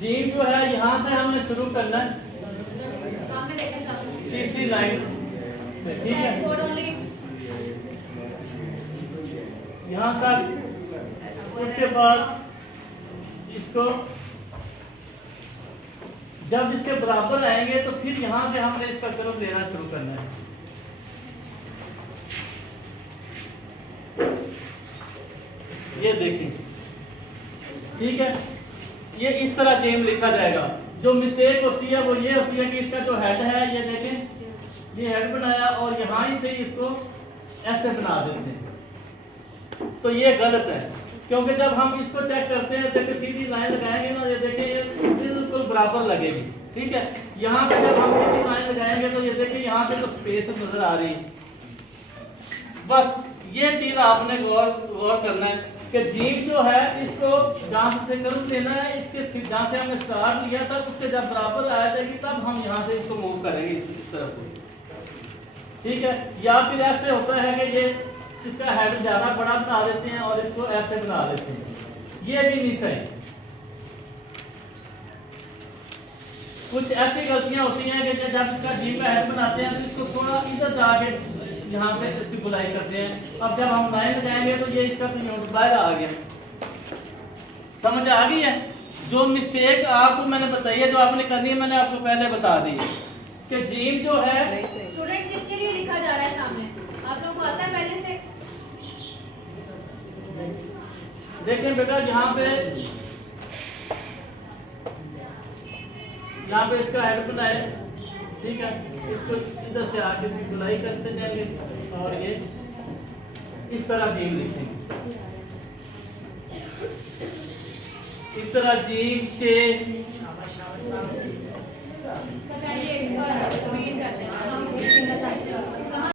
Gym जो है यहाँ से हमने शुरू करना है तीसरी लाइन से, ठीक है, यहाँ तक। उसके बाद इसको जब इसके बराबर आएंगे तो फिर यहाँ से हमने इसका कर्व लेना शुरू करना है। ये देखिए, ठीक है, ये इस तरह जेम लिखा जाएगा। जो मिस्टेक होती है वो ये होती है कि इसका जो हेड है, ये देखें, ये हेड बनाया और यहाँ ही से इसको ऐसे बना देते हैं, तो ये गलत है। क्योंकि जब हम इसको चेक करते हैं, देखिए सीधी लाइन लगाएंगे ना, ये देखिए ये बिल्कुल बराबर लगेगी, ठीक है। यहाँ पे जब हम सीधी लाइन लगाएंगे तो ये देखिए यहाँ पे तो स्पेस नजर आ रही है। बस ये चीज आपने गौर करना है कि जीम जो है इसको जहाँ से कर्व लेना है, इसके जहाँ से हमने स्टार्ट लिया था उसके जब बराबर आ जाएगी तब हम यहाँ से इसको मूव करेंगे इस तरफ को, ठीक है। या फिर ऐसे होता है कि ये इसका हेड ज्यादा बड़ा बना देते हैं और इसको ऐसे बना देते हैं, ये भी नहीं सही। कुछ ऐसी गलतियां होती हैं कि जब इसका जीम का हेड बनाते हैं तो इसको थोड़ा इधर जाके यहाँ पे इसकी बुलाई करते हैं। अब जब हम लाइन लगाएंगे तो ये इसका तो बाहर आ गया। समझ आ गई है? जो मिस्टेक आपको मैंने बताई है, जो आपने करनी है, मैंने आपको पहले बता दी है कि जीम जो है स्टूडेंट्स किसके लिए लिखा जा रहा है सामने, आप लोगों को आता है पहले से? देखें बेटा, यहाँ पे इसका हेड बनाए, ठीक है, इसको इधर से आगे की बुलाई करते जाएंगे और ये इस तरह जीम लिखेंगे, इस तरह जीम चे